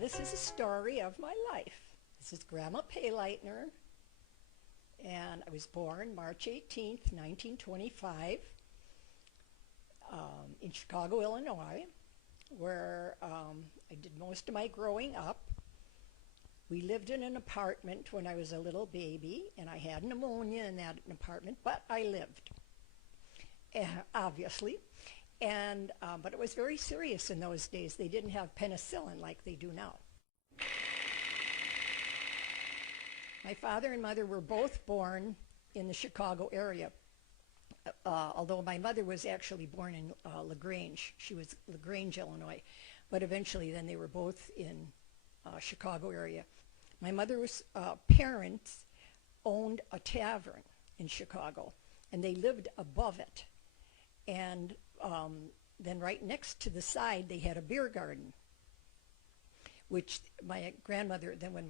This is a story of my life. This is Grandma Payleitner, and I was born March 18th, 1925, in Chicago, Illinois, where I did most of my growing up. We lived in an apartment when I was a little baby, and I had pneumonia in that apartment, but I lived, obviously. And but it was very serious in those days. They didn't have penicillin like they do now. My father and mother were both born in the Chicago area, although my mother was actually born in LaGrange. She was LaGrange, Illinois, but eventually then they were both in Chicago area. My mother's parents owned a tavern in Chicago, and they lived above it. And then right next to the side, they had a beer garden, which my grandmother, then when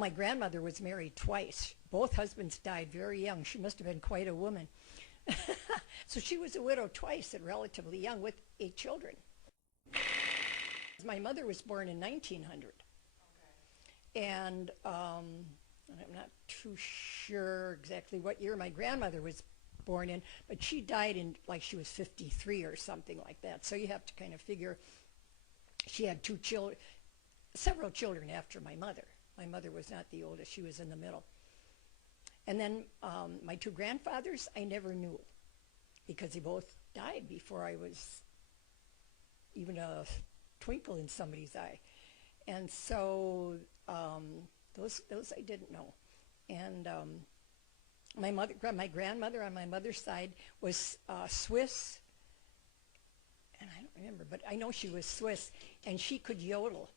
my grandmother was married twice. Both husbands died very young. She must have been quite a woman. So she was a widow twice and relatively young with 8 children. My mother was born in 1900. Okay. And I'm not too sure exactly what year my grandmother was born in, but she died in, like, she was 53 or something like that. So you have to kind of figure she had several children after my mother. My mother was not the oldest. She was in the middle. And then my 2 grandfathers, I never knew because they both died before I was even a twinkle in somebody's eye. And so those I didn't know. And my grandmother on my mother's side was Swiss, and I don't remember, but I know she was Swiss, and she could yodel.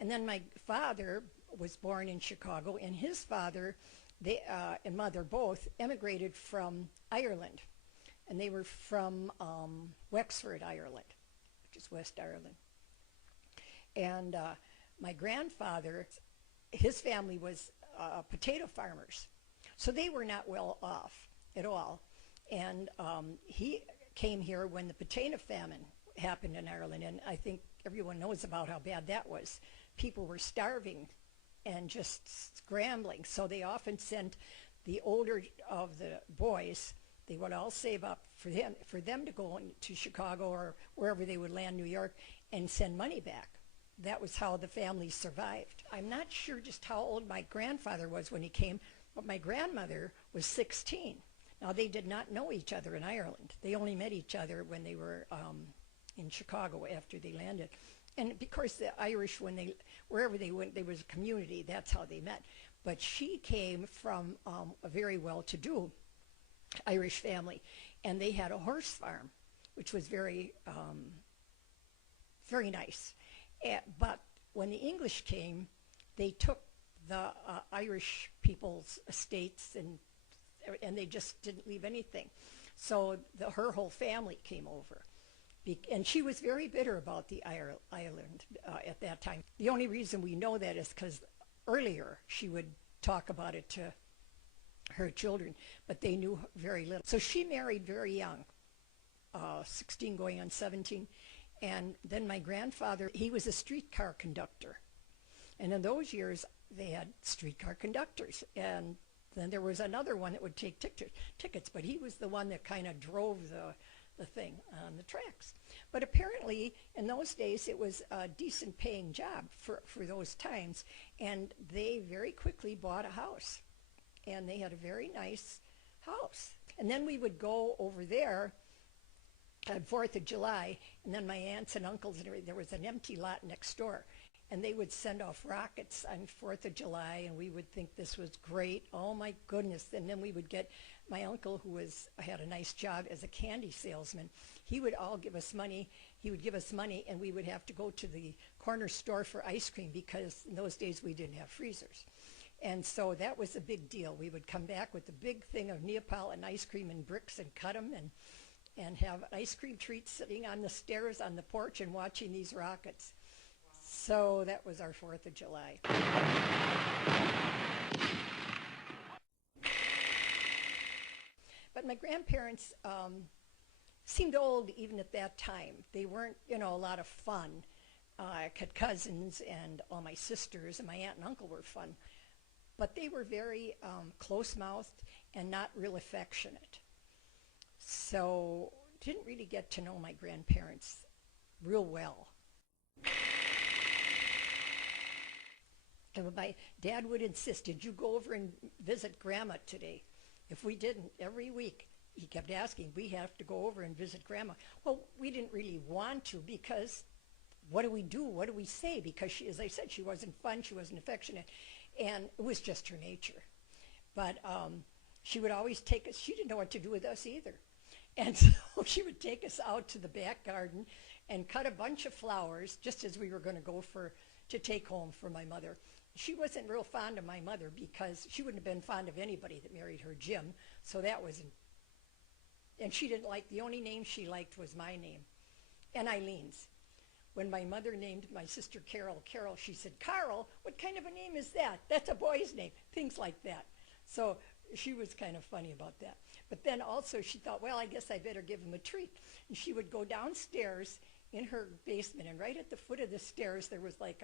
And then my father was born in Chicago, and his father and mother both emigrated from Ireland, and they were from Wexford, Ireland, which is West Ireland. And my grandfather, his family was potato farmers, so they were not well off at all. And he came here when the potato famine happened in Ireland, and I think everyone knows about how bad that was. People were starving and just scrambling, so they often sent the older of the boys. They would all save up for them to go to Chicago or wherever they would land, New York, and send money back. That was how the family survived. I'm not sure just how old my grandfather was when he came, but my grandmother was 16. Now, they did not know each other in Ireland. They only met each other when they were in Chicago after they landed. And because the Irish, wherever they went, there was a community. That's how they met. But she came from a very well-to-do Irish family, and they had a horse farm, which was very, very nice. But when the English came, they took the Irish people's estates and they just didn't leave anything. So her whole family came over. And she was very bitter about the Ireland at that time. The only reason we know that is because earlier she would talk about it to her children, but they knew very little. So she married very young, 16 going on 17. And then my grandfather, he was a streetcar conductor. And in those years, they had streetcar conductors. And then there was another one that would take tickets, but he was the one that kind of drove the thing on the tracks. But apparently, in those days, it was a decent paying job for those times. And they very quickly bought a house. And they had a very nice house. And then we would go over there on 4th of July, and then my aunts and uncles, there was an empty lot next door, and they would send off rockets on 4th of July, and we would think this was great. Oh my goodness. And then we would get my uncle, who had a nice job as a candy salesman. He would all give us money. He would give us money, and we would have to go to the corner store for ice cream because in those days we didn't have freezers. And so that was a big deal. We would come back with a big thing of Neapolitan ice cream and bricks and cut them and have ice cream treats sitting on the stairs on the porch and watching these rockets. So that was our 4th of July. But my grandparents seemed old even at that time. They weren't, you know, a lot of fun. I had cousins, and all my sisters and my aunt and uncle were fun. But they were very close-mouthed and not real affectionate. So didn't really get to know my grandparents real well. And my dad would insist, did you go over and visit Grandma today? If we didn't, every week, he kept asking, we have to go over and visit Grandma. Well, we didn't really want to, because what do we do? What do we say? Because she, as I said, she wasn't fun, she wasn't affectionate, and it was just her nature. But she would always take us, she didn't know what to do with us either. And so she would take us out to the back garden and cut a bunch of flowers just as we were going to go to take home for my mother. She wasn't real fond of my mother because she wouldn't have been fond of anybody that married her Jim, so that wasn't, and she didn't like, the only name she liked was my name and Eileen's. When my mother named my sister Carol, she said, Carl, what kind of a name is that? That's a boy's name, things like that. So she was kind of funny about that. But then also she thought, well, I guess I better give him a treat. And she would go downstairs in her basement, and right at the foot of the stairs there was like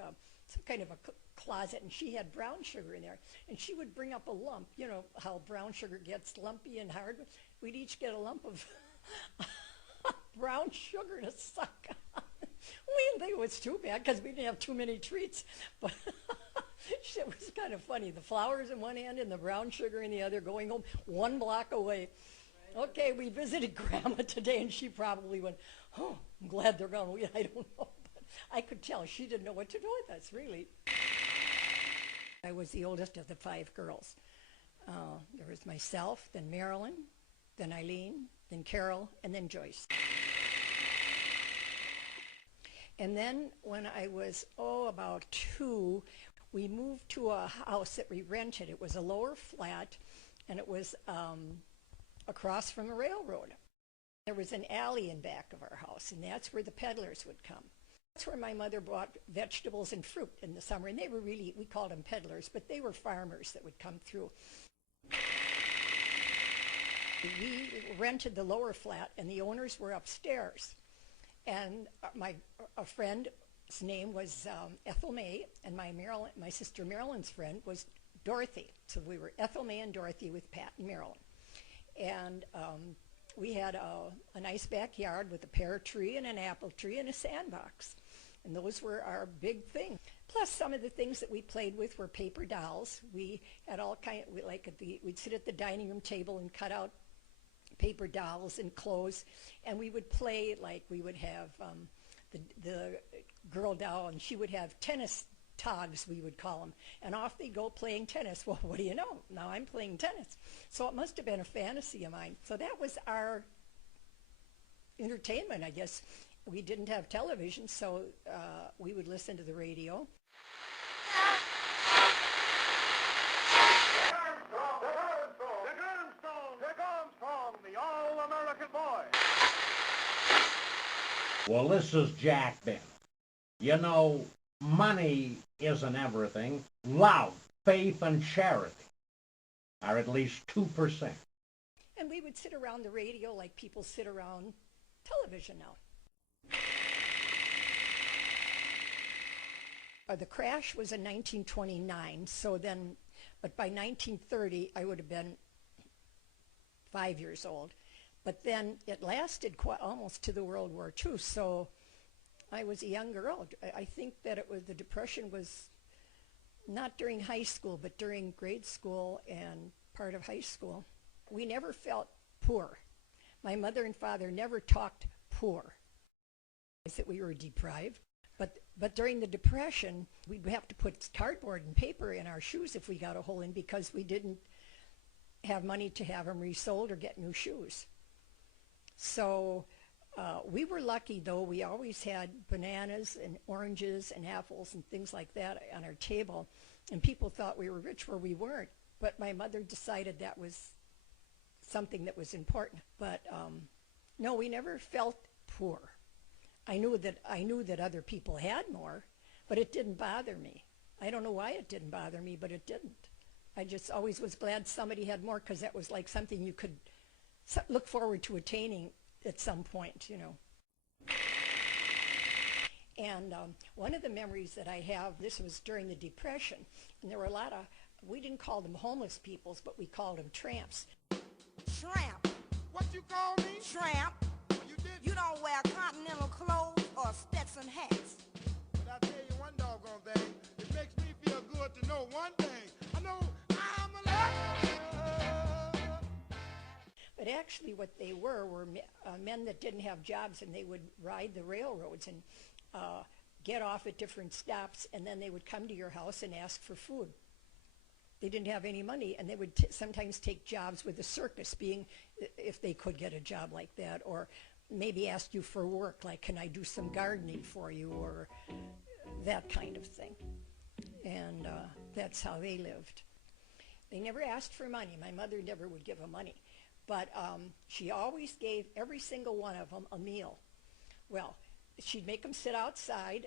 some kind of a closet, and she had brown sugar in there. And she would bring up a lump, you know how brown sugar gets lumpy and hard. We'd each get a lump of brown sugar to suck on. We didn't think it was too bad because we didn't have too many treats, but it was kind of funny. The flowers in one hand and the brown sugar in the other, going home 1 block away. Okay, we visited Grandma today, and she probably went, oh, I'm glad they're gone. I don't know, but I could tell she didn't know what to do with us, really. I was the oldest of the 5 girls. There was myself, then Marilyn, then Eileen, then Carol, and then Joyce. And then when I was, about 2, we moved to a house that we rented. It was a lower flat, and it was across from a railroad. There was an alley in back of our house, and that's where the peddlers would come. That's where my mother bought vegetables and fruit in the summer, and they were really, we called them peddlers, but they were farmers that would come through. We rented the lower flat, and the owners were upstairs. And a friend's name was Ethel May, and my sister Marilyn's friend was Dorothy. So we were Ethel May and Dorothy with Pat and Marilyn. And we had a nice backyard with a pear tree and an apple tree and a sandbox. And those were our big thing. Plus, some of the things that we played with were paper dolls. We had all we'd sit at the dining room table and cut out paper dolls and clothes, and we would play, like we would have the girl doll, and she would have tennis togs, we would call them, and off they go playing tennis. Well, what do you know? Now I'm playing tennis. So it must have been a fantasy of mine. So that was our entertainment, I guess. We didn't have television, so we would listen to the radio. Well, this is Jack Bennett. You know, money isn't everything. Love, faith, and charity are at least 2%. And we would sit around the radio like people sit around television now. The crash was in 1929, so then, but by 1930, I would have been 5 years old. But then it lasted almost to the World War II, so I was a young girl. I think that the Depression was not during high school, but during grade school and part of high school. We never felt poor. My mother and father never talked poor. I said we were deprived. But during the Depression, we'd have to put cardboard and paper in our shoes if we got a hole in, because we didn't have money to have them resold or get new shoes. So we were lucky, though. We always had bananas and oranges and apples and things like that on our table, and people thought we were rich where we weren't. But my mother decided that was something that was important. But no, we never felt poor. I knew that other people had more, but it didn't bother me. I don't know why it didn't bother me, but it didn't. I just always was glad somebody had more, because that was like something you could look forward to attaining at some point, you know. And one of the memories that I have, this was during the Depression, and there were a lot of, we didn't call them homeless peoples, but we called them tramps. Tramp. What you call me? Tramp. You did. You don't wear continental clothes or Stetson hats. But I tell you one doggone thing. It makes me feel good to know one thing. I know I'm alive. But actually what they were men that didn't have jobs, and they would ride the railroads and get off at different stops, and then they would come to your house and ask for food. They didn't have any money, and they would sometimes take jobs with the circus, being if they could get a job like that, or maybe ask you for work, like, can I do some gardening for you, or that kind of thing. And that's how they lived. They never asked for money. My mother never would give them money, but she always gave every single one of them a meal. Well, she'd make them sit outside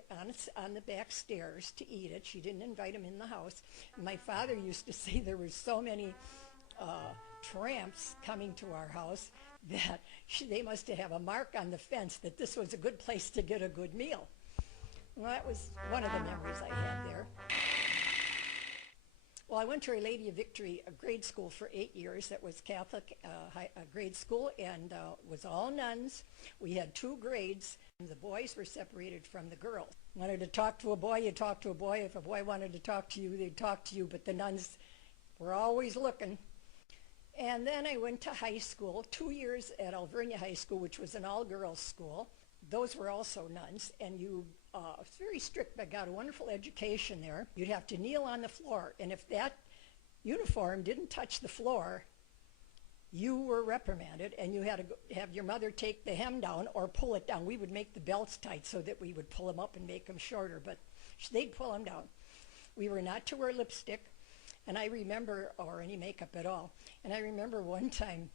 on the back stairs to eat it. She didn't invite them in the house. And my father used to say there were so many tramps coming to our house that they must have a mark on the fence that this was a good place to get a good meal. Well, that was one of the memories I had there. Well, I went to Our Lady of Victory, a grade school for 8 years. That was Catholic grade school, and was all nuns. We had 2 grades. The boys were separated from the girls. Wanted to talk to a boy, you talk to a boy. If a boy wanted to talk to you, they'd talk to you, but the nuns were always looking. And then I went to high school, 2 years at Alvernia High School, which was an all-girls school. Those were also nuns, and it's very strict, but got a wonderful education there. You'd have to kneel on the floor, and if that uniform didn't touch the floor, you were reprimanded, and you had to have your mother take the hem down or pull it down. We would make the belts tight so that we would pull them up and make them shorter, but they'd pull them down. We were not to wear lipstick, and I remember, or any makeup at all, and I remember one time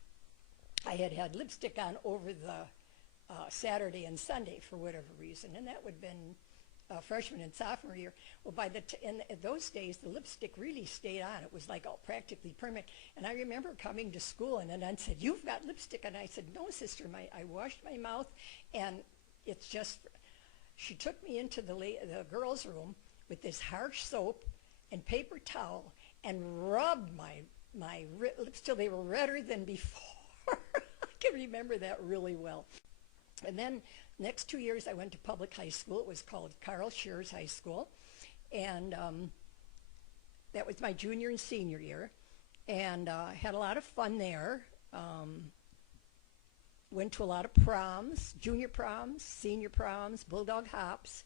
I had lipstick on over the Saturday and Sunday for whatever reason, and that would have been freshman and sophomore year. Well, in those days, the lipstick really stayed on. It was like practically permanent. And I remember coming to school, and the nun said, "You've got lipstick." And I said, "No, sister, I washed my mouth, and it's just." She took me into the girls' room with this harsh soap and paper towel and rubbed my lips till they were redder than before. I can remember that really well. And then next 2 years I went to public high school. It was called Carl Shears High School, and that was my junior and senior year, and I had a lot of fun there. Went to a lot of proms, junior proms, senior proms, bulldog hops,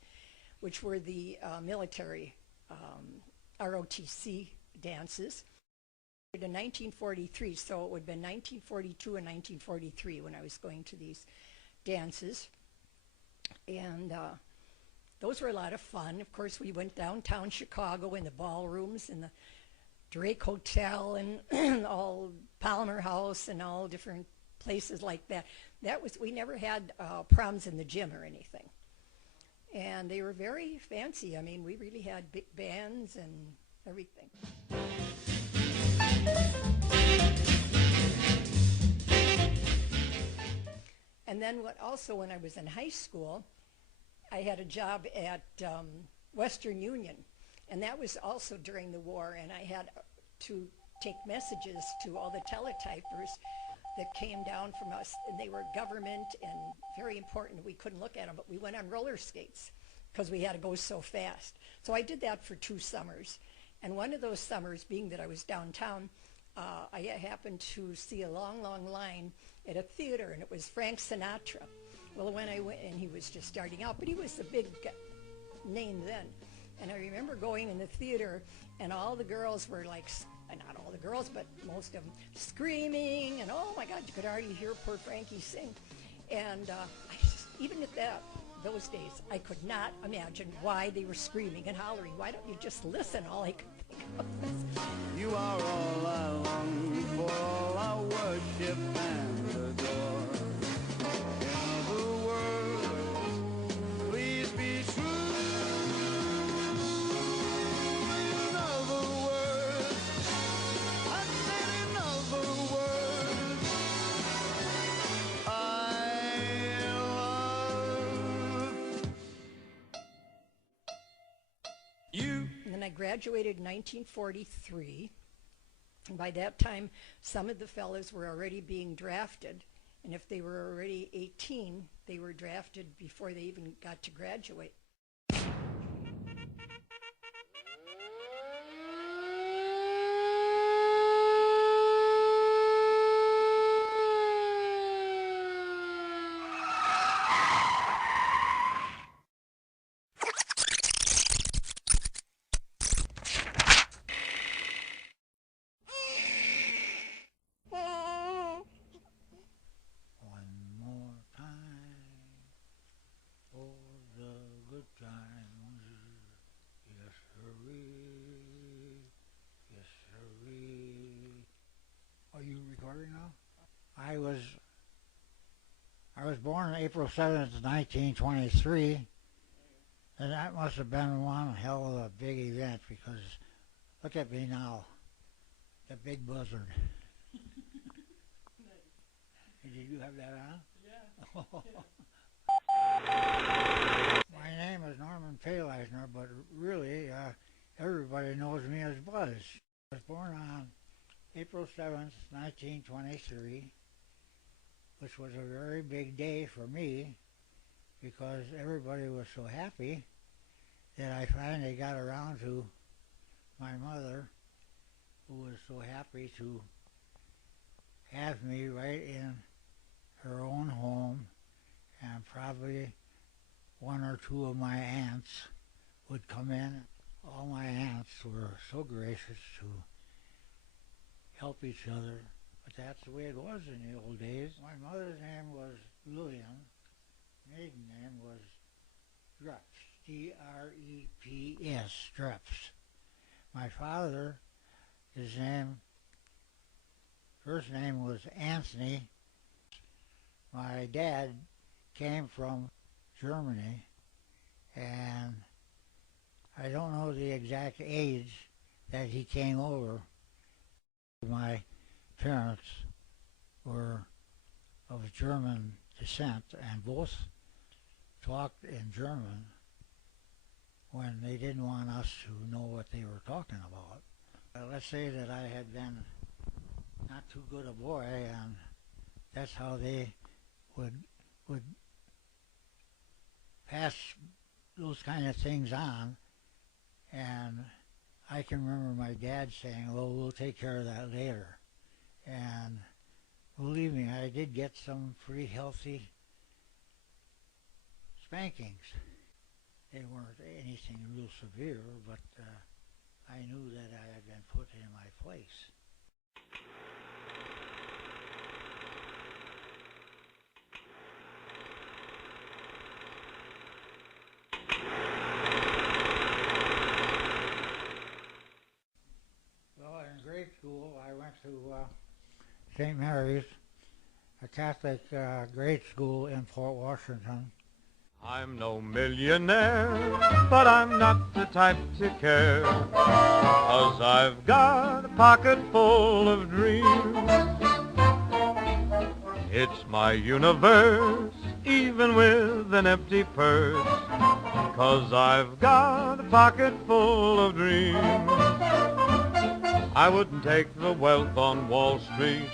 which were the military ROTC dances. In 1943, so it would have been 1942 and 1943 when I was going to these dances, and those were a lot of fun. Of course, we went downtown Chicago in the ballrooms and the Drake Hotel and all Palmer House and all different places like that. We never had proms in the gym or anything, and they were very fancy. I mean, we really had big bands and everything. And then when I was in high school, I had a job at Western Union, and that was also during the war, and I had to take messages to all the teletypers that came down from us, and they were government and very important. We couldn't look at them, but we went on roller skates because we had to go so fast. So I did that for 2 summers, and one of those summers, being that I was downtown, I happened to see a long, long line at a theater, and it was Frank Sinatra. Well, when I went, and he was just starting out, but he was a big name then. And I remember going in the theater, and all the girls were like, not all the girls, but most of them, screaming, and oh my God, you could hardly hear poor Frankie sing. And even at those days, I could not imagine why they were screaming and hollering. Why don't you just listen? All I could think of was, you are all I long for, all I worship and adore. In other words, please be true. In other words, I said in other words, graduated in 1943. And by that time, some of the fellows were already being drafted. And if they were already 18, they were drafted before they even got to graduate. One more time for the good times. Yes, sirree. Yes, sirree. Are you recording now? I was born on April 7th, 1923, and that must have been one hell of a big event because look at me now, the big buzzard. Did you have that on? Yeah. My name is Norman Paleisner, but really everybody knows me as Buzz. I was born on April 7th, 1923, which was a very big day for me because everybody was so happy that I finally got around to my mother, who was so happy to have me right in her own home, and probably one or two of my aunts would come in. All my aunts were so gracious to help each other, but that's the way it was in the old days. My mother's name was Lillian. Maiden name was Dreps, D-R-E-P-S, Dreps. My father, first name was Anthony. My dad came from Germany, and I don't know the exact age that he came over. My parents were of German descent, and both talked in German when they didn't want us to know what they were talking about. Let's say that I had been not too good a boy, and that's how they would pass those kind of things on. And I can remember my dad saying, well, we'll take care of that later. And believe me, I did get some pretty healthy spankings. They weren't anything real severe, but I knew that I had been put in my place. Well, in grade school, I went to St. Mary's, a Catholic grade school in Port Washington. I'm no millionaire, but I'm not the type to care, 'cause I've got a pocket full of dreams. It's my universe, even with an empty purse, 'cause I've got a pocket full of dreams. I wouldn't take the wealth on Wall Street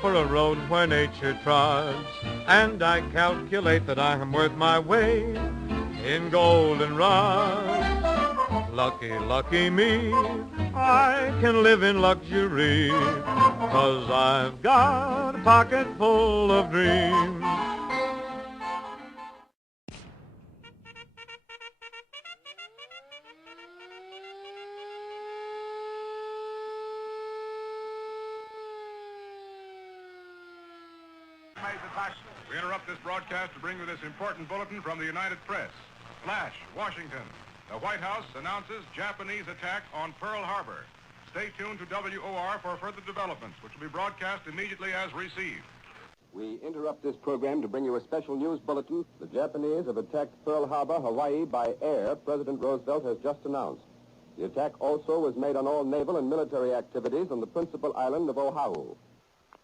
for a road where nature trods, and I calculate that I am worth my weight in goldenrods. Lucky, lucky me, I can live in luxury, 'cause I've got a pocket full of dreams. We interrupt this broadcast to bring you this important bulletin from the United Press. Flash, Washington. The White House announces Japanese attack on Pearl Harbor. Stay tuned to WOR for further developments, which will be broadcast immediately as received. We interrupt this program to bring you a special news bulletin. The Japanese have attacked Pearl Harbor, Hawaii, by air, President Roosevelt has just announced. The attack also was made on all naval and military activities on the principal island of Oahu.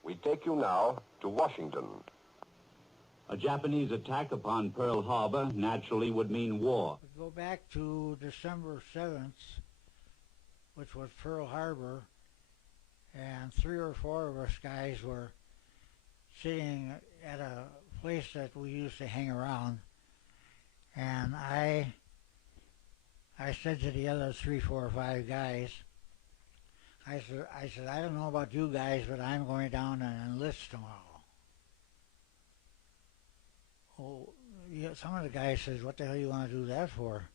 We take you now to Washington. A Japanese attack upon Pearl Harbor naturally would mean war. Go back to December 7th, which was Pearl Harbor, and 3 or 4 of us guys were sitting at a place that we used to hang around, and I said to the other 3, 4, or 5 guys, I said, I don't know about you guys, but I'm going down and enlist tomorrow. Oh, yeah, some of the guys says, what the hell you want to do that for?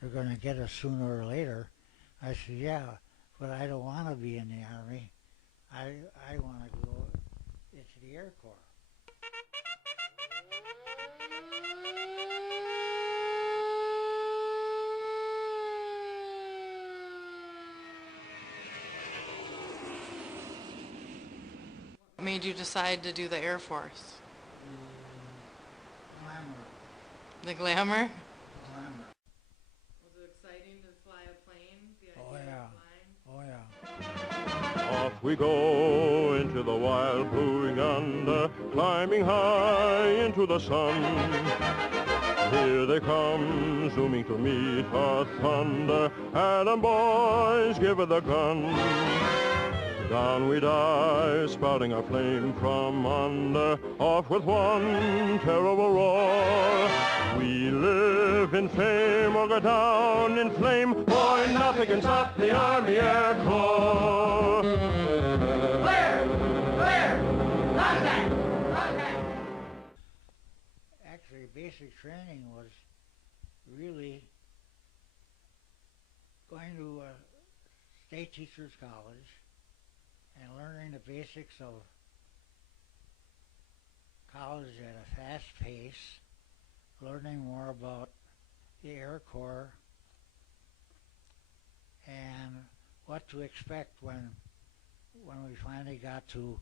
They're going to get us sooner or later. I said, yeah, but I don't want to be in the Army. I want to go into the Air Corps. What made you decide to do the Air Force? Glamour. The glamour? Glamour. Was it exciting to fly a plane? The Oh, idea yeah. of flying? Oh, yeah. Off we go into the wild blue yonder, climbing high into the sun. Here they come, zooming to meet our thunder, and them boys give her the gun. Down we dive, spouting a flame from under, off with one terrible roar. We live in fame or go down in flame, boy, nothing can stop the Army Air Corps. Clear! Clear! Contact! Contact! Actually, basic training was really going to a state teacher's college and learning the basics of college at a fast pace, learning more about the Air Corps and what to expect when we finally got to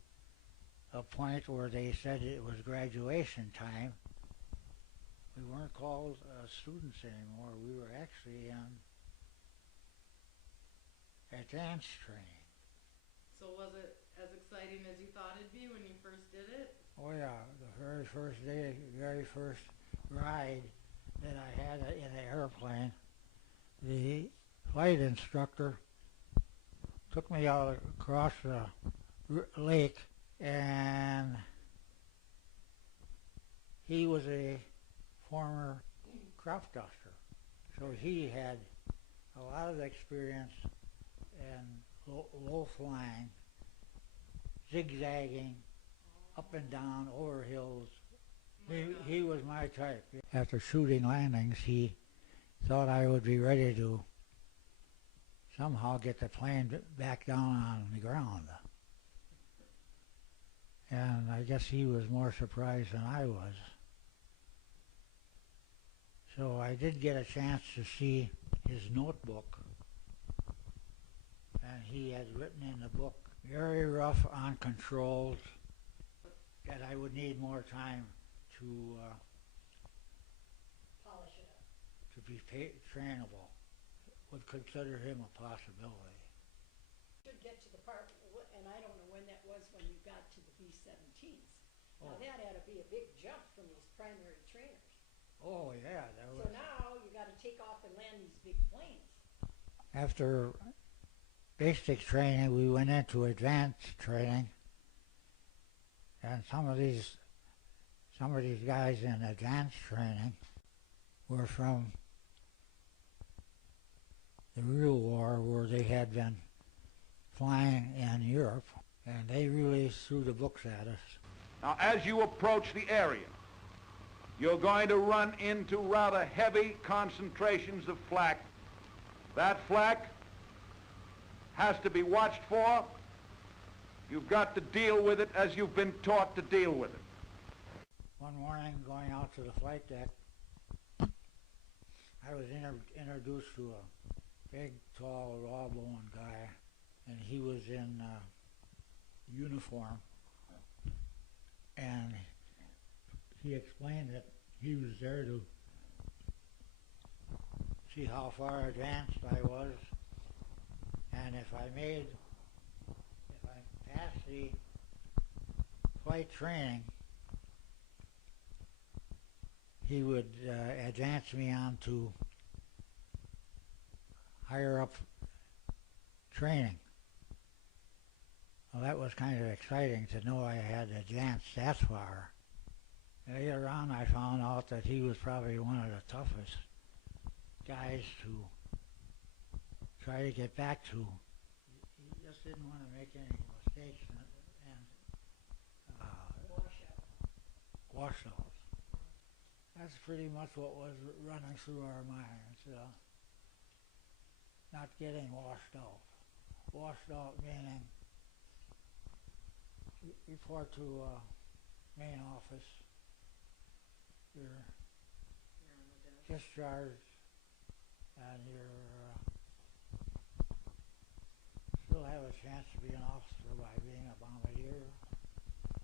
a point where they said it was graduation time. We weren't called students anymore. We were actually in advanced training. So was it as exciting as you thought it'd be when you first did it? Oh yeah, the very first day, very first ride that I had in an airplane, the flight instructor took me out across the lake, and he was a former crop duster, so he had a lot of experience in low flying, zigzagging, up and down, over hills. He was my type. After shooting landings, he thought I would be ready to somehow get the plane back down on the ground. And I guess he was more surprised than I was. So I did get a chance to see his notebook. And he had written in the book, very rough on controls, that I would need more time to Polish it up. to be trainable. Would consider him a possibility. Should get to the part, and I don't know when that was when you got to the B-17s. Now that had to be a big jump from these primary trainers. Oh yeah, that was. So now you got to take off and land these big planes. After basic training, we went into advanced training, and some of these guys in advanced training were from the real war, where they had been flying in Europe, and they really threw the books at us. Now, as you approach the area, you're going to run into rather heavy concentrations of flak. That flak has to be watched for. You've got to deal with it as you've been taught to deal with it. One morning, going out to the flight deck, I was introduced to a big, tall, raw-boned guy, and he was in uniform. And he explained that he was there to see how far advanced I was, and if I passed the flight training, he would advance me on to higher up training. Well, that was kind of exciting to know I had advanced that far. Later on, I found out that he was probably one of the toughest guys to try to get back to. He just didn't want to make any mistakes and washouts. That's pretty much what was running through our minds. Not getting washed out. Washed out meaning report to main office. You're discharged and you're still have a chance to be an officer by being a bombardier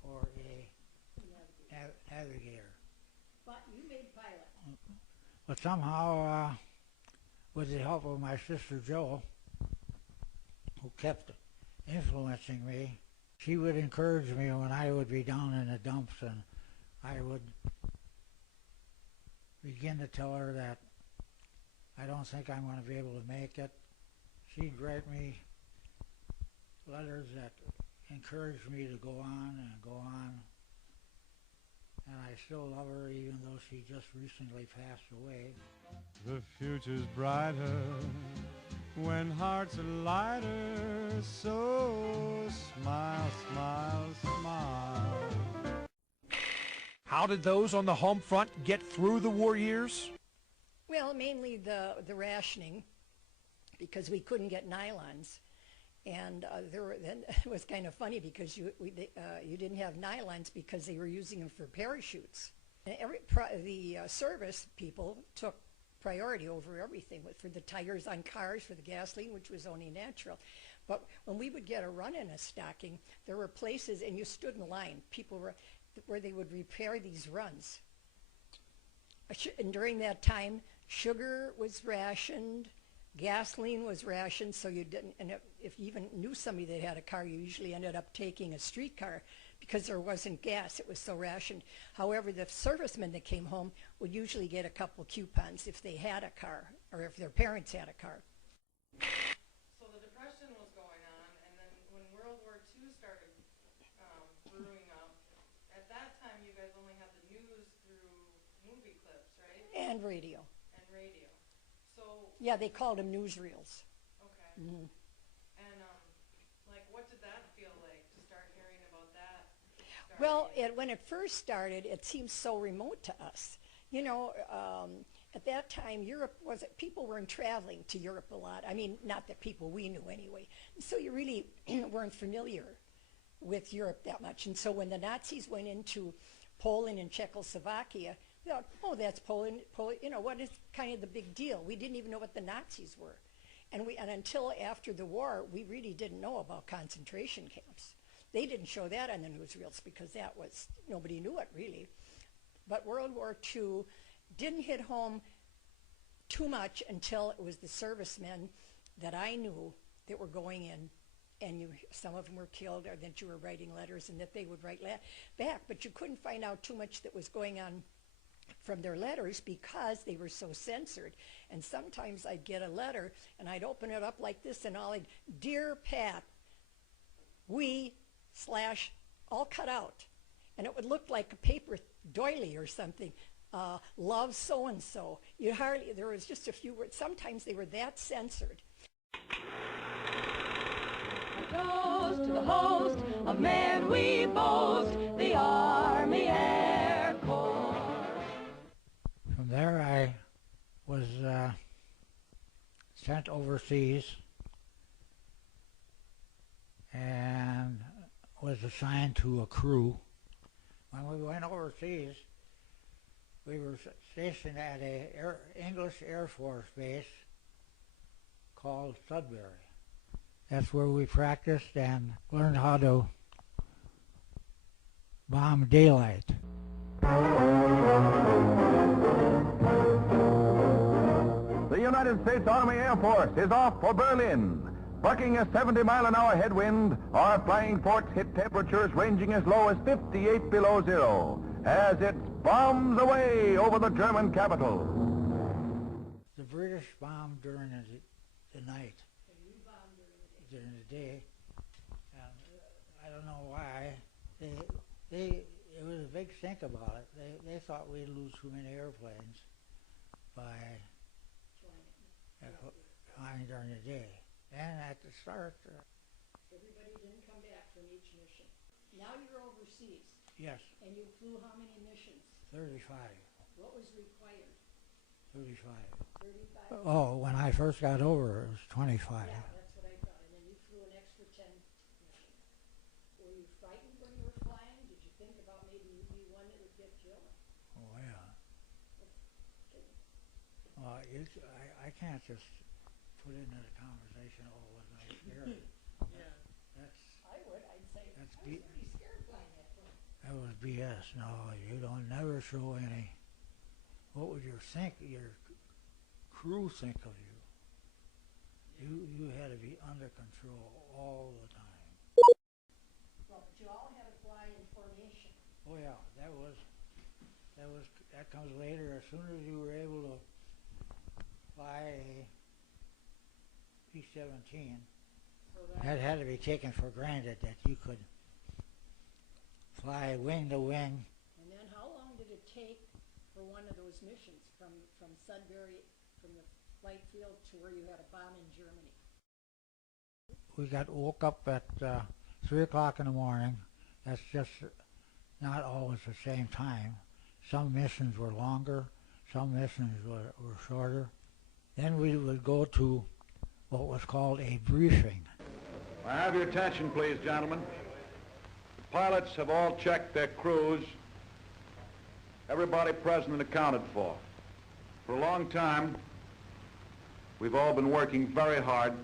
or a navigator. But you made pilot. But somehow, with the help of my sister Jo, who kept influencing me, she would encourage me when I would be down in the dumps, and I would begin to tell her that I don't think I'm going to be able to make it. She'd write me letters that encouraged me to go on and go on. And I still love her even though she just recently passed away. The future's brighter when hearts are lighter, so smile, smile, smile. How did those on the home front get through the war years? Well, mainly the rationing, because we couldn't get nylons. And then it was kind of funny because you didn't have nylons because they were using them for parachutes. And the service people took priority over everything, for the tires on cars, for the gasoline, which was only natural. But when we would get a run in a stocking, there were places, and you stood in line, people were, where they would repair these runs. And during that time, sugar was rationed, gasoline was rationed, so you didn't, and if you even knew somebody that had a car, you usually ended up taking a streetcar because there wasn't gas, it was so rationed. However, the servicemen that came home would usually get a couple coupons if they had a car, or if their parents had a car. So the Depression was going on, and then when World War II started brewing up, at that time you guys only had the news through movie clips, right? And radio. And radio. So yeah, they called them newsreels. Okay. Mm-hmm. And like, what did that feel like to start hearing about that? Well, when it first started, it seemed so remote to us. You know, at that time, people weren't traveling to Europe a lot. I mean, not that people we knew anyway. So you really weren't familiar with Europe that much. And so when the Nazis went into Poland and Czechoslovakia, we thought, oh, that's Poland, you know, what is kind of the big deal? We didn't even know what the Nazis were. And until after the war, we really didn't know about concentration camps. They didn't show that on the newsreels because nobody knew it really. But World War II didn't hit home too much until it was the servicemen that I knew that were going in, and some of them were killed, or that you were writing letters and that they would write back. But you couldn't find out too much that was going on from their letters because they were so censored. And sometimes I'd get a letter and I'd open it up like this and Dear Pat, all cut out. And it would look like a paper doily or something. Love so-and-so. There was just a few words. Sometimes they were that censored. A toast to the host of men we boast, the Army Air Corps. From there I was sent overseas and was assigned to a crew. When we went overseas, we were stationed at an English Air Force base called Sudbury. That's where we practiced and learned how to bomb daylight. The United States Army Air Force is off for Berlin. Bucking a 70-mile-an-hour headwind, our flying forts hit temperatures ranging as low as 58 below zero as it bombs away over the German capital. The British bombed during the night. during the day, and I don't know why. It was a big stink about it. They thought we'd lose too many airplanes by flying during the day. And at the start, Everybody didn't come back from each mission. Now you're overseas. yes, And you flew how many missions? 35. What was required? 35. 35? Oh, when I first got over, it was 25. Yeah, that's what I thought. And then you flew an extra 10 missions. Were you frightened when you were flying? Did you think about maybe you'd be one that would get killed? Oh, yeah. I can't just put into the conversation, oh, was I scared? Yeah. That's, I would. I'd say I was That's pretty scared flying that plane. that was BS. No, you don't never show any. What would your crew think of you? You had to be under control all the time. Well, but you all had to fly in formation. Oh yeah, that comes later. As soon as you were able to fly a P-17, So that had to be taken for granted that you could fly wing to wing. And then how long did it take for one of those missions from Sudbury, from the flight field to where you had a bomb in Germany? We got woke up at 3 o'clock in the morning. That's just not always the same time. Some missions were longer, some missions were shorter. Then we would go to what was called a briefing. I have your attention, please, gentlemen. The pilots have all checked their crews, everybody present and accounted for. For a long time, we've all been working very hard.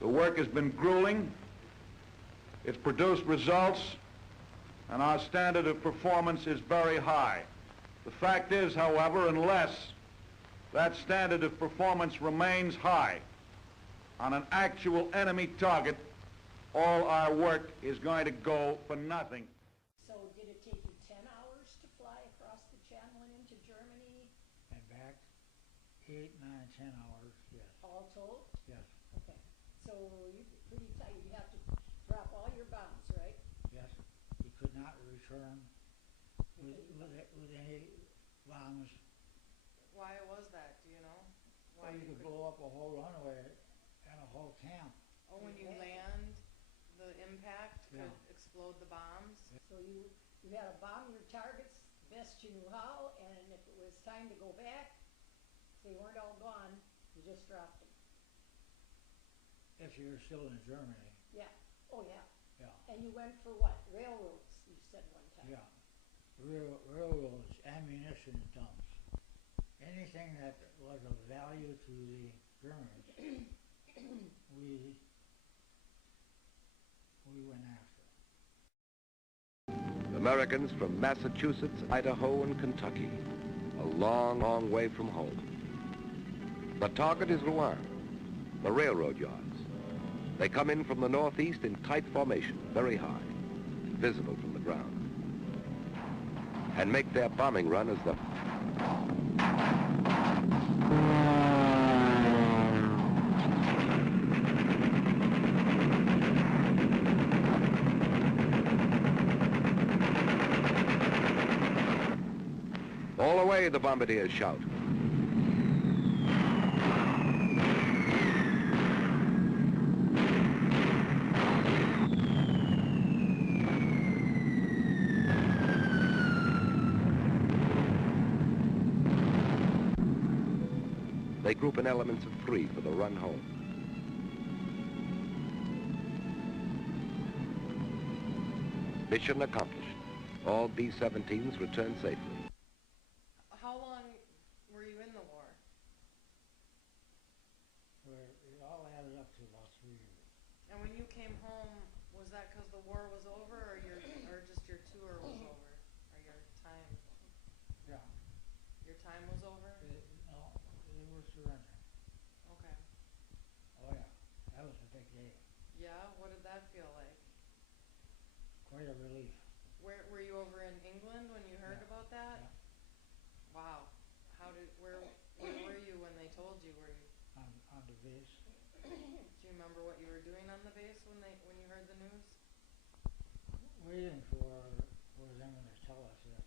The work has been grueling. It's produced results, and our standard of performance is very high. The fact is, however, unless that standard of performance remains high on an actual enemy target, all our work is going to go for nothing. So did it take you 10 hours to fly across the channel and into Germany? And back 8, 9, 10 hours, yes. All told? Yes. Okay. So you pretty tight. You have to drop all your bombs, right? Yes. He could not return with any bombs. Why was that? Do you know? Well, you could blow up a whole runway and a whole camp. Oh, when you land, the impact Yeah. could explode the bombs? So you had to bomb your targets best you knew how, and if it was time to go back, if they weren't all gone, you just dropped them. If you were still in Germany. Yeah. Oh, yeah. Yeah. And you went for what? Railroads, you said one time. Yeah. Railroads, ammunition dumps. Anything that was of value to the Germans, we went after. Americans from Massachusetts, Idaho, and Kentucky, a long, long way from home. The target is Rouen, the railroad yards. They come in from the northeast in tight formation, very high, visible from the ground, and make their bombing run as the all away, the bombardiers shout. They group in elements of 3 for the run home. Mission accomplished. All B-17s return safely. How long were you in the war? It all added up to about 3 years. And when you came home, was that because the war was over, or just your tour was over, or your time? Yeah. Your time was over? No, they were surrendering. Okay. Oh yeah, that was a big day. Yeah, what did that feel like? Quite a relief. Where were you over in England when you heard Yeah. about that? Yeah. Wow. Where were you when they told you? Were you On the base. Do you remember what you were doing on the base when you heard the news? Waiting for them to tell us that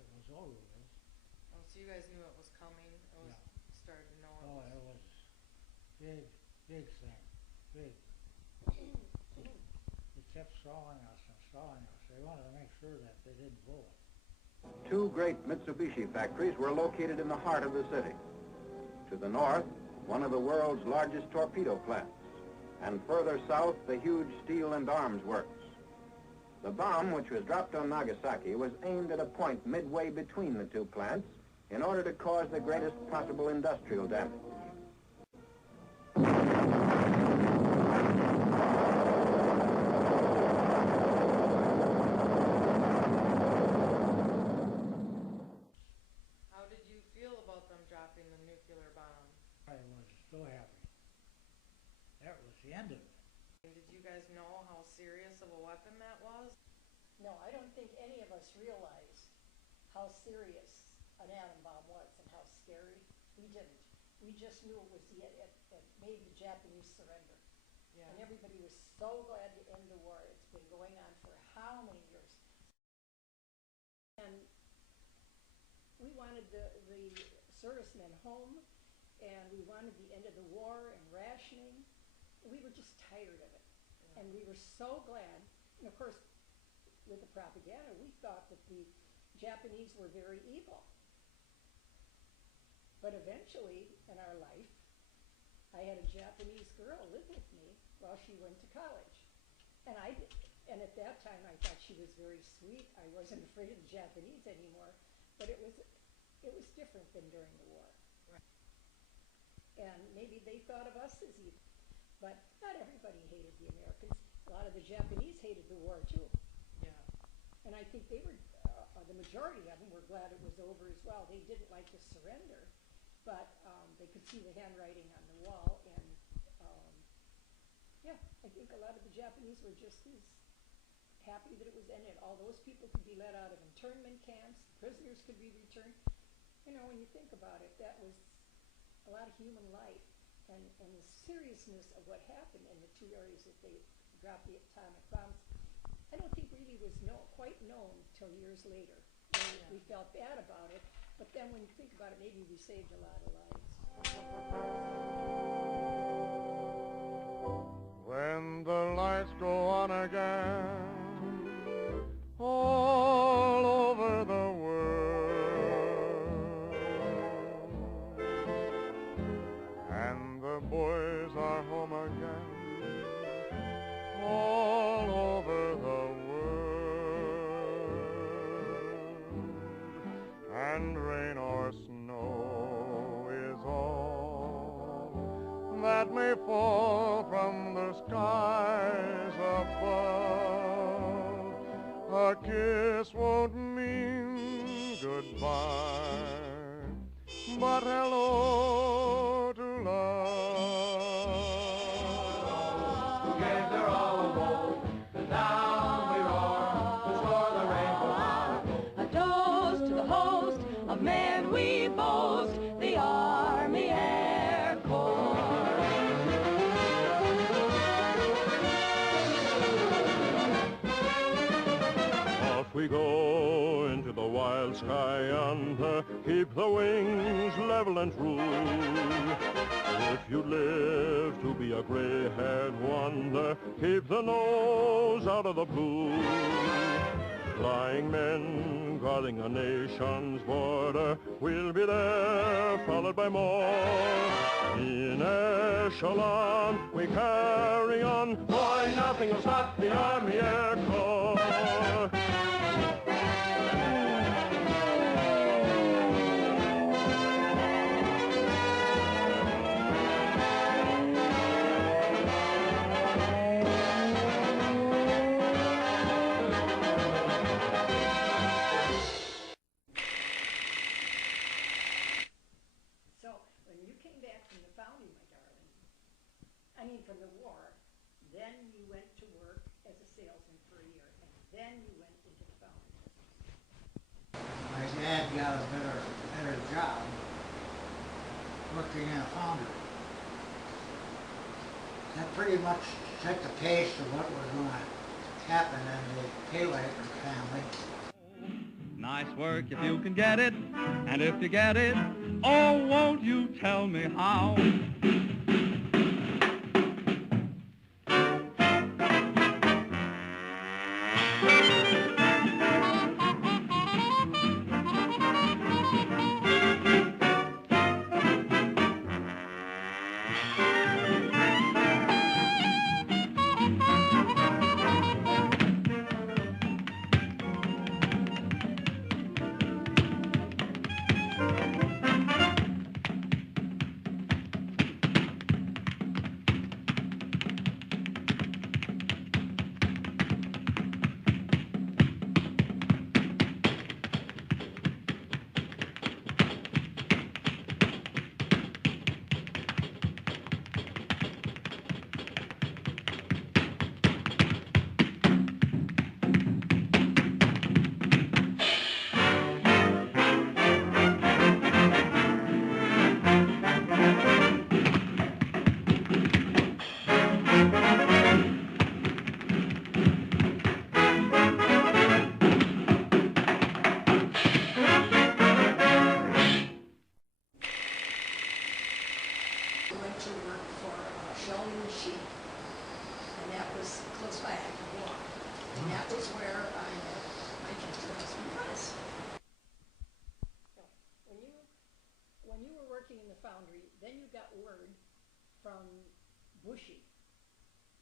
it was over with. Oh, so you guys knew it was coming. It was started to know it was. It was big thing, big. They kept stalling us and stalling us. They wanted to make sure that they didn't blow it. Two great Mitsubishi factories were located in the heart of the city. To the north, one of the world's largest torpedo plants, and further south, the huge steel and arms works. The bomb, which was dropped on Nagasaki, was aimed at a point midway between the two plants in order to cause the greatest possible industrial damage. How did you feel about them dropping the nuclear bomb? I was so happy. That was the end of it. Did you guys know how serious of a weapon that was? No, I don't think any of us realized how serious an atom bomb was and how scary. We didn't. We just knew it was it made the Japanese surrender. Yeah. And everybody was so glad to end the war. It's been going on for how many years? And we wanted the servicemen home, and we wanted the end of the war and rationing. We were just tired of it. Yeah. And we were so glad. And of course, with the propaganda, we thought that the Japanese were very evil. But eventually, in our life, I had a Japanese girl live with me while she went to college. And at that time, I thought she was very sweet. I wasn't afraid of the Japanese anymore. But it was different than during the war. Right. And maybe they thought of us as evil. But not everybody hated the Americans. A lot of the Japanese hated the war, too. Yeah. And I think they were, the majority of them were glad it was over as well. They didn't like to surrender, but they could see the handwriting on the wall. And yeah, I think a lot of the Japanese were just as happy that it was ended. All those people could be let out of internment camps. Prisoners could be returned. You know, when you think about it, that was a lot of human life. And the seriousness of what happened in the two areas that they dropped the atomic bombs, I don't think really was quite known till years later. We felt bad about it, but then when you think about it, maybe we saved a lot of lives. When the lights go on again, all over the world, and the boys are home again, all over the world, and rain or snow is all that may fall from the skies above. A kiss won't mean goodbye, but hello to love. Together all aboard, and down we roar, to shore the rainbow on. A toast to the host of men we boast, the Army Air Corps. Off we go into the wild sky yonder, keep the wings level and true. If you live to be a gray-haired wonder, keep the nose out of the blue. Flying men guarding a nation's border, we'll be there followed by more. In echelon we carry on, boy, nothing will stop the Army Air Corps. From the war, then you went to work as a salesman for a year, and then you went into the foundry business. My dad got a better job. working in a foundry. That pretty much set the pace of what was going to happen in the Paylighter family. Nice work if you can get it, and if you get it, oh, won't you tell me how?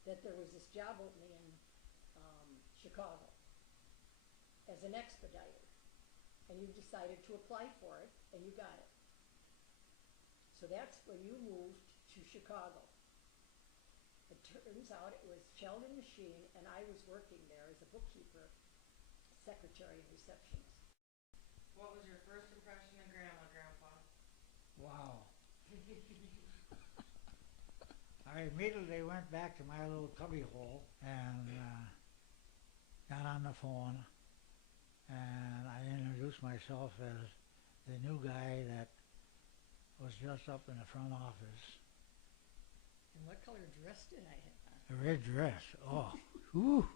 That there was this job opening in Chicago as an expediter, and you decided to apply for it, and you got it. So that's when you moved to Chicago. It turns out it was Sheldon Machine, and I was working there as a bookkeeper, secretary, and receptionist. What was your first impression of Grandma, Grandpa? Wow. I immediately went back to my little cubbyhole and got on the phone, and I introduced myself as the new guy that was just up in the front office. And what color dress did I have on? A red dress. Oh, whew.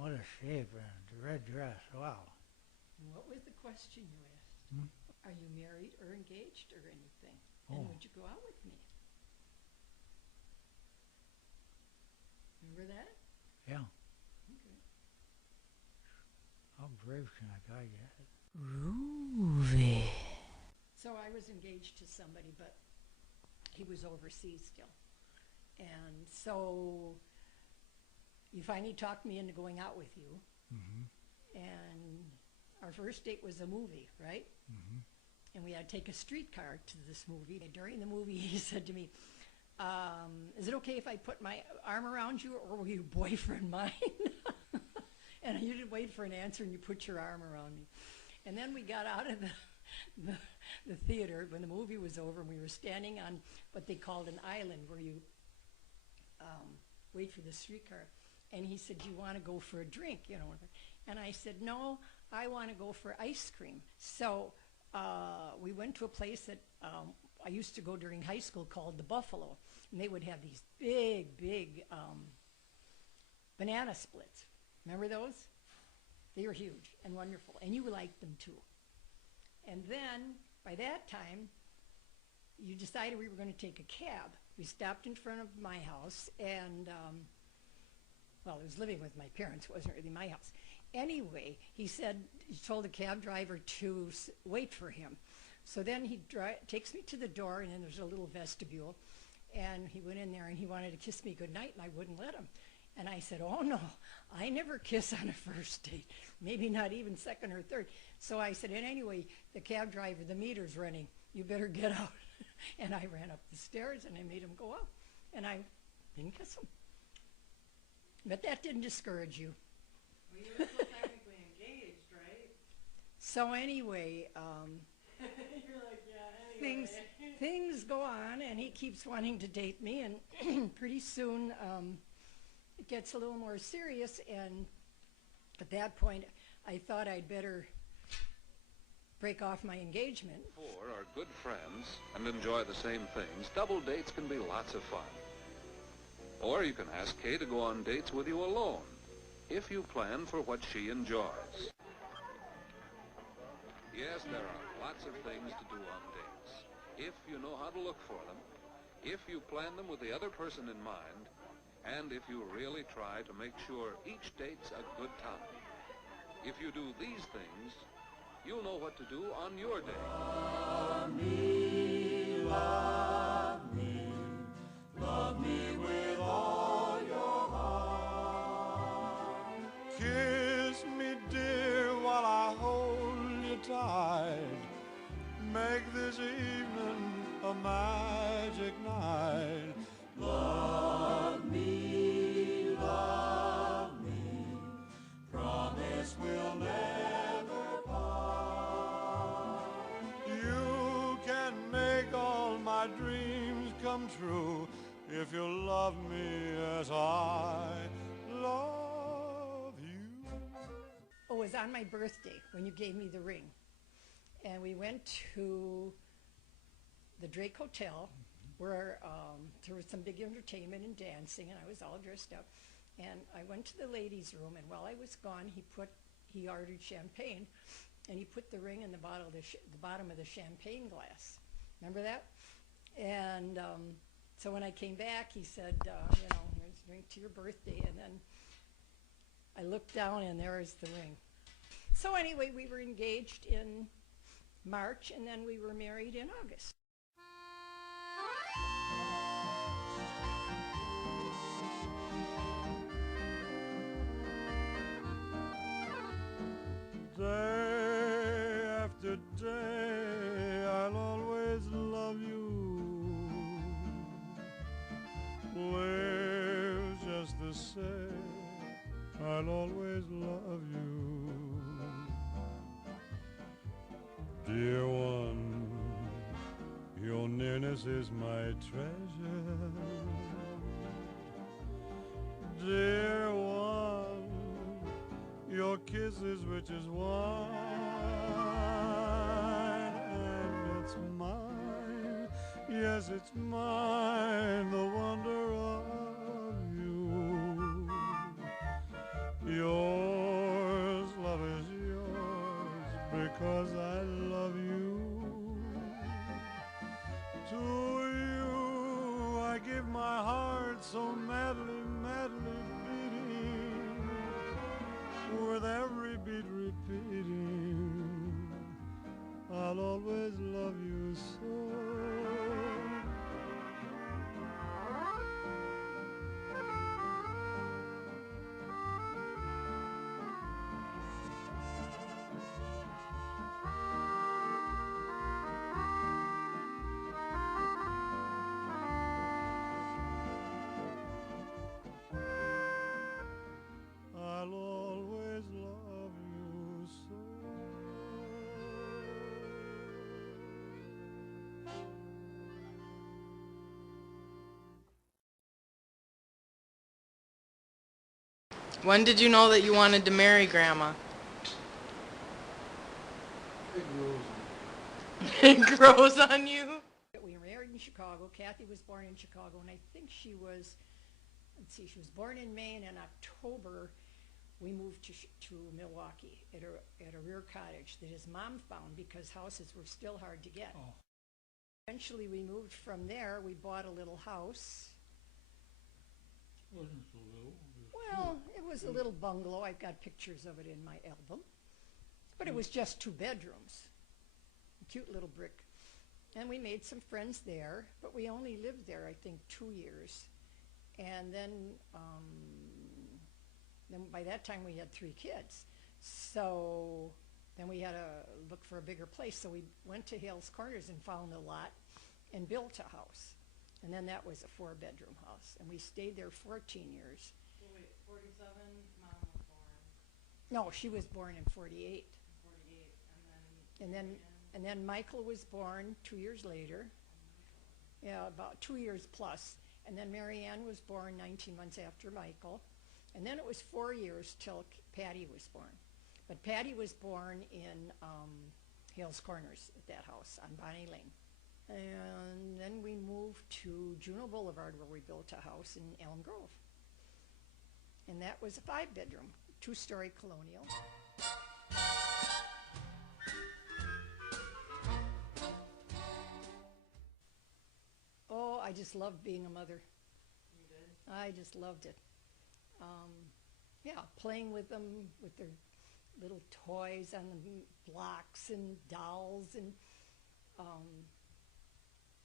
What a shape, and the red dress. Wow. And what was the question you asked? Hmm? Are you married or engaged or anything? Oh. And would you go out with me? Remember that? Yeah. Okay. How brave can a guy get? Groovy. So I was engaged to somebody, but he was overseas still. And so you finally talked me into going out with you. Mm-hmm. And our first date was a movie, right? Mm-hmm. And we had to take a streetcar to this movie. And during the movie, he said to me, is it okay if I put my arm around you, or were you boyfriend mine? And you didn't wait for an answer, and you put your arm around me. And then we got out of the theater when the movie was over, and we were standing on what they called an island where you wait for the streetcar. And he said, do you want to go for a drink? You know, and I said, no, I want to go for ice cream. So we went to a place that I used to go during high school called the Buffalo, and they would have these big banana splits. Remember those? They were huge and wonderful, and you liked them too. And then by that time, you decided we were going to take a cab. We stopped in front of my house, and well, I was living with my parents. It wasn't really my house. Anyway, he told the cab driver to wait for him. So then he takes me to the door, and then there's a little vestibule, and he went in there, and he wanted to kiss me goodnight, and I wouldn't let him. And I said, oh no, I never kiss on a first date, maybe not even second or third. So I said, and anyway, the cab driver, the meter's running, you better get out. And I ran up the stairs, and I made him go up, and I didn't kiss him. But that didn't discourage you. Well, you were still technically engaged, right? So anyway, You're like, yeah, anyway. things go on, and he keeps wanting to date me, and pretty soon it gets a little more serious, and at that point I thought I'd better break off my engagement. Four are good friends and enjoy the same things. Double dates can be lots of fun. Or you can ask Kay to go on dates with you alone, if you plan for what she enjoys. Yes, there are lots of things to do on dates, if you know how to look for them, if you plan them with the other person in mind, and if you really try to make sure each date's a good time. If you do these things, you'll know what to do on your day. Love me with all your heart. Kiss me, dear, while I hold you tight. Make this evening a magic night. Love me, promise we'll never part. You can make all my dreams come true if you love me as I love you. Oh, it was on my birthday when you gave me the ring. And we went to the Drake Hotel where there was some big entertainment and dancing, and I was all dressed up. And I went to the ladies' room, and while I was gone, he ordered champagne, and he put the ring in the bottom of the champagne glass. Remember that? And so when I came back, he said, you know, here's a drink to your birthday. And then I looked down, and there was the ring. So anyway, we were engaged in March, and then we were married in August. Day after day, I'll always love you. Live just the same, I'll always love you. Dear one, your nearness is my treasure. Dear one, your kiss is rich as wine, and it's mine, yes, it's mine, the wonder of you. Yours, love is yours, because I love you. To you I give my heart so madly, madly beating, with every beat repeating, I'll always love you so. I'll always love you so. When did you know that you wanted to marry Grandma? It grows on you. We were married in Chicago. Kathy was born in Chicago, and I think she was, let's see, she was born in May, and in October we moved to Milwaukee at a rear cottage that his mom found because houses were still hard to get. Oh. Eventually we moved from there. We bought a little house. Wasn't so little. Well, it was a little bungalow. I've got pictures of it in my album. But it was just 2 bedrooms. A cute little brick. And we made some friends there, but we only lived there, I think, 2 years. And then by that time we had 3 kids. So then we had to look for a bigger place. So we went to Hales Corners and found a lot and built a house. And then that was a 4-bedroom house. And we stayed there 14 years. So wait, 47, Mom was born. No, she was born in 48. 48, And then Michael was born 2 years later. Yeah, about 2 years plus. And then Mary Ann was born 19 months after Michael. And then it was 4 years till Patty was born. But Patty was born in Hales Corners at that house on Bonnie Lane. And then we moved to Juneau Boulevard where we built a house in Elm Grove. And that was a 5-bedroom, 2-story colonial. Oh, I just loved being a mother. You did? I just loved it. Yeah, playing with them, with their little toys on the blocks and dolls, and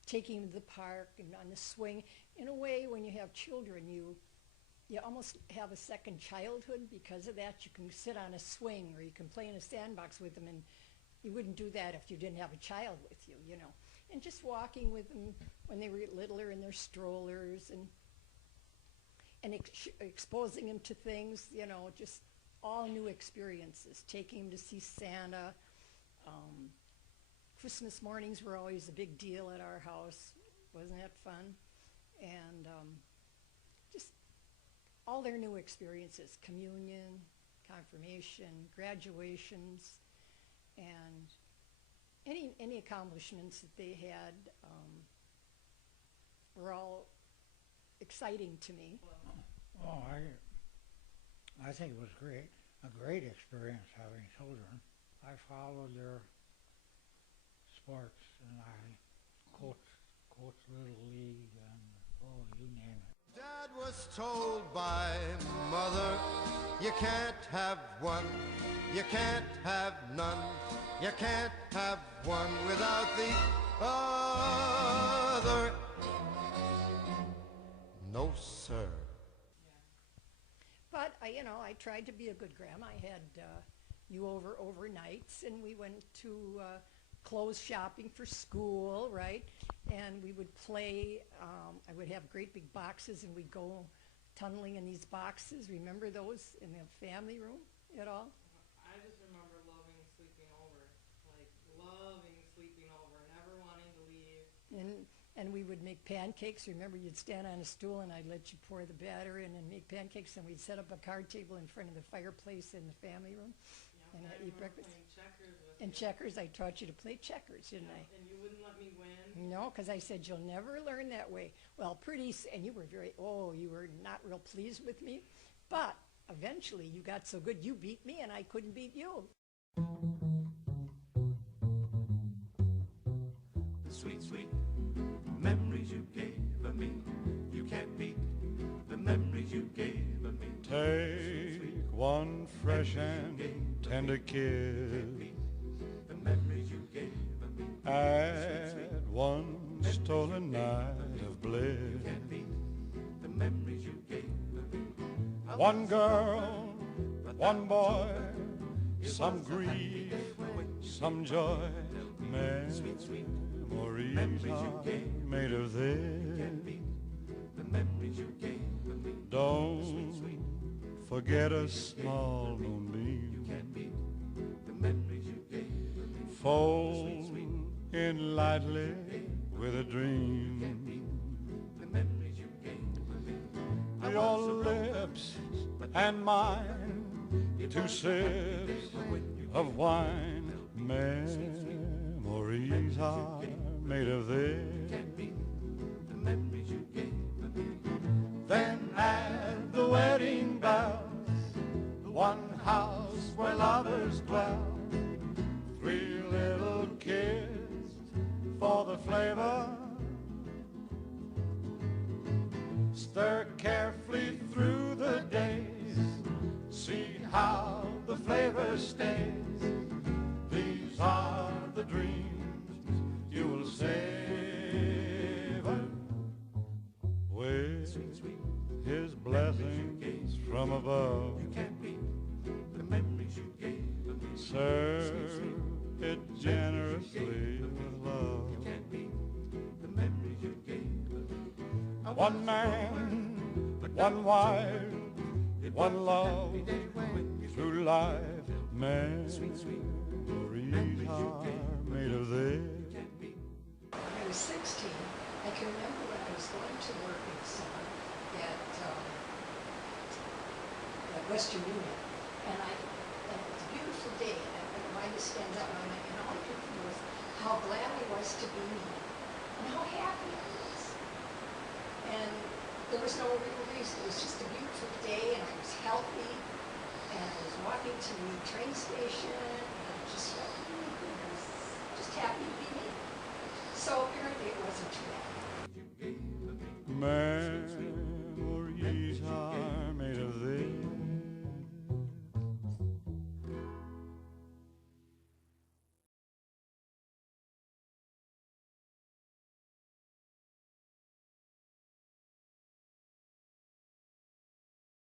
taking them to the park and on the swing. In a way, when you have children, you almost have a second childhood because of that. You can sit on a swing or you can play in a sandbox with them, and you wouldn't do that if you didn't have a child with you, you know. And just walking with them when they were littler in their strollers, and exposing them to things, you know, just all new experiences. Taking them to see Santa. Christmas mornings were always a big deal at our house. Wasn't that fun? And just all their new experiences, communion, confirmation, graduations, and any accomplishments that they had were all exciting to me. Oh, I think it was great, a great experience having children. I followed their sports, and I coached Little League, and oh, you name it. Dad was told by mother, you can't have one, you can't have none, you can't have one without the other. No, sir. But I tried to be a good grandma. I had you over overnights, and we went to clothes shopping for school, right? And we would play. I would have great big boxes, and we'd go tunneling in these boxes. Remember those in the family room at all? I just remember loving sleeping over, like loving sleeping over, never wanting to leave. And we would make pancakes. Remember, you'd stand on a stool, and I'd let you pour the batter in and make pancakes, and we'd set up a card table in front of the fireplace in the family room, Yeah, and I I'd eat remember breakfast. playing checkers with And you. checkers, I taught you to play checkers, didn't I? And you wouldn't let me win. No, because I said, you'll never learn that way. Well, and you were you were not real pleased with me, but eventually you got so good you beat me and I couldn't beat you. Sweet, sweet memories you gave me. You can't beat the memories you gave me. Take one fresh and tender kiss. The memories you gave me. Add one stolen night of bliss. The memories you gave me. One girl, one boy, some grief, some joy. Memories are made of this. The memories you gave me. Don't forget a small moonbeam. The memories you gave me. Fold in lightly with a dream. The memories you gave me. Your lips and mine, 2 sips of wine. Memories are made of this. The memories you gave me. Then add the wedding bells, one house where lovers dwell, 3 little kids for the flavor. Stir carefully through the days, see how the flavor stays. These are the dreams you will savor with his blessings from above. You can't beat the memories you gave me. Serve it generously with love. You can't beat the memories you gave me. One man, one wife, one love, through life. Memories are made of this. When I was 16, I can remember when I was going to work in the summer at Western Union, and it was a beautiful day, and my tried to stand up, and all I could think was how glad I was to be me, and how happy I was. And there was no real reason. It was just a beautiful day, and I was healthy, and I was walking to the train station, and I just felt really good. I was just happy to be me. So apparently it wasn't too bad.